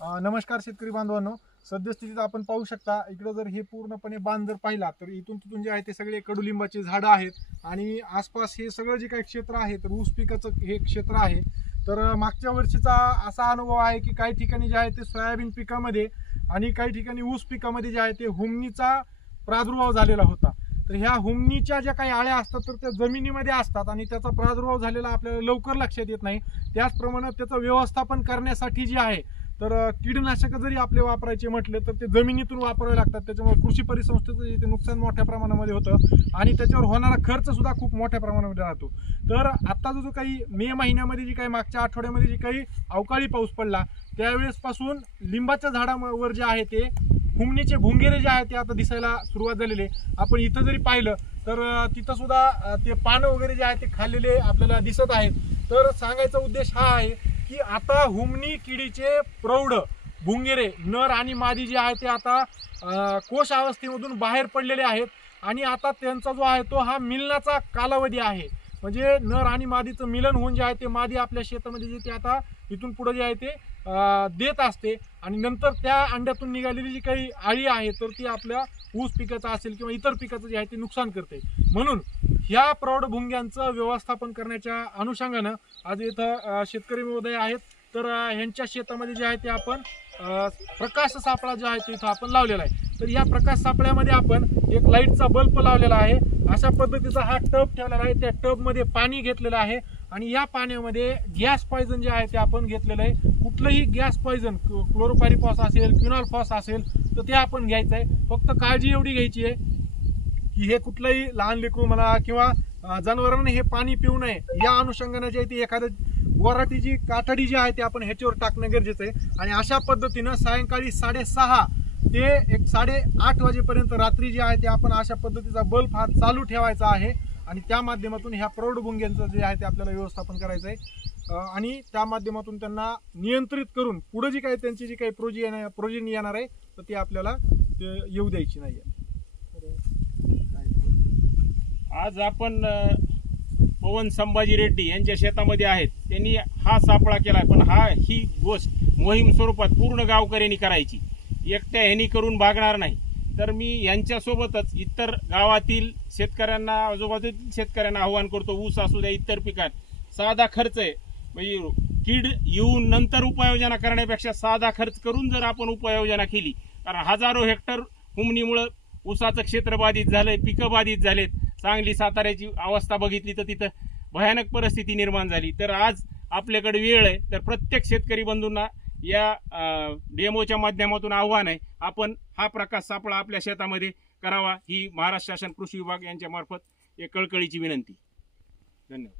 नमस्कार शेतकरी बांधवांनो. सद्यस्थितीत आपण पाहू शकता इकडं जर हे पूर्णपणे बांध जर पाहिला तर इथून तिथून जे आहे ते सगळे कडुलिंबाचे झाडं आहेत आणि आसपास हे सगळं जे काही क्षेत्र आहे तर ऊस पिकाचं हे क्षेत्र आहे. तर मागच्या वर्षीचा असा अनुभव आहे की काही ठिकाणी जे आहे ते सोयाबीन पिकामध्ये आणि काही ठिकाणी ऊस पिकामध्ये जे आहे ते हुमणीचा प्रादुर्भाव झालेला होता. तर ह्या हुमणीच्या ज्या काही आळ्या असतात तर त्या जमिनीमध्ये असतात आणि त्याचा प्रादुर्भाव झालेला आपल्याला लवकर लक्षात येत नाही. त्याचप्रमाणे त्याचं व्यवस्थापन करण्यासाठी जे आहे तर कीडनाशक कीटकनाशकं जरी आपले वापरायचे म्हटले तर ते जमिनीतून वापरावे लागतात. त्याच्यामुळे कृषी परिसंस्थेचं इथे नुकसान मोठ्या प्रमाणामध्ये होतं आणि त्याच्यावर होणारा खर्च सुद्धा खूप मोठ्या प्रमाणामध्ये राहतो. तर आता जो काही मे महिन्यामध्ये जी काही मागच्या आठवड्यामध्ये जी काही अवकाळी पाऊस पडला त्यावेळेसपासून लिंबाच्या झाडावर जे आहे ते हुमणीचे भुंगेरे जे आहे ते आता दिसायला सुरुवात झालेली आहे. आपण इथं जरी पाहिलं तर तिथं सुद्धा ते पानं वगैरे जे आहे ते खाल्लेले आपल्याला दिसत आहेत. तर सांगायचा उद्देश हा आहे की आता हुमनी किडीचे प्रौढ भुंगेरे नर आणि मादी जे आहे ते आता कोश अवस्थेमधून बाहेर पडलेले आहेत. आणि आता त्यांचा जो आहे तो हा मिलनाचा कालावधी आहे. म्हणजे नर आणि मादीचं मिलन होऊन जे आहे ते मादी आपल्या शेतामध्ये जे ते आता इथून पुढे जे आहे ते देत असते. आणि नंतर त्या अंड्यातून निघालेली जी काही आळी आहे तर ती आपल्या ऊस पिकाचं असेल किंवा इतर पिकाचं जे आहे ते नुकसान करते. म्हणून या प्रौढ भुंग्यांचं व्यवस्थापन करण्याच्या अनुषंगानं आज इथं शेतकरी महोदय आहेत. तर ह्यांच्या शेतामध्ये जे आहे ते आपण प्रकाश सापळा जो आहे तो इथं आपण लावलेला आहे. तर या प्रकाश सापळ्यामध्ये आपण एक लाईटचा बल्ब लावलेला आहे. अशा पद्धतीचा हा टब ठेवलेला आहे. त्या टबमध्ये पाणी घेतलेलं आहे आणि या पाण्यामध्ये गॅस पॉयझन जे आहे ते आपण घेतलेलं आहे. कुठलंही गॅस पॉयझन क्लोरोपारिफॉस असेल क्युनॉल फॉस असेल तर ते आपण घ्यायचं आहे. फक्त काळजी एवढी घ्यायची आहे की हे कुठलंही लहान लेकरू म्हणा किंवा जनावरांना हे पाणी पिऊ नये या अनुषंगाने जे आहे ते एखादं जी काठाडी जी आहे ते आपण ह्याच्यावर टाकणं गरजेचं आहे. आणि अशा पद्धतीनं सायंकाळी साडेसहा ते एक साडे आठ वाजेपर्यंत रात्री जे आहे ते आपण अशा पद्धतीचा बल्ब हा चालू ठेवायचा आहे. आणि त्या माध्यमातून ह्या प्रौढभुंग्यांचं जे आहे ते आपल्याला व्यवस्थापन करायचं आहे. आणि त्या माध्यमातून त्यांना नियंत्रित करून पुढं जी काही त्यांची जी काही प्रोजी येणार प्रोजिनी येणार आहे तर ती आपल्याला येऊ द्यायची नाही आहे. आज आपण पवन संभाजी रेड्डी यांच्या शेतामध्ये आहेत. त्यांनी हा सापळा केला पण हा ही गोष्ट मोहीम स्वरूपात पूर्ण गावकऱ्यांनी करायची. एकट्या ह्यांनी करून भागणार नाही. तर मी यांच्यासोबतच इतर गावातील शेतकऱ्यांना आजूबाजूतील शेतकऱ्यांना आव्हान करतो ऊस असू द्या इतर पिकात. साधा खर्च आहे. म्हणजे कीड येऊन नंतर उपाययोजना करण्यापेक्षा साधा खर्च करून जर आपण उपाययोजना केली कारण हजारो हेक्टर हुमणीमुळं ऊसाचं क्षेत्र बाधित झालंय पिकं बाधित झालेत. सांगली साताऱ्याची अवस्था बघितली तर तिथं भयानक परिस्थिती निर्माण झाली. तर आज आपल्याकडे वेळ आहे तर प्रत्येक शेतकरी बंधूंना या डेमोच्या माध्यमातून आव्हान आहे. आपण हा प्रकाश सापळा आपल्या शेतामध्ये करावा ही महाराष्ट्र शासन कृषी विभाग यांच्यामार्फत एक कळकळीची विनंती. धन्यवाद.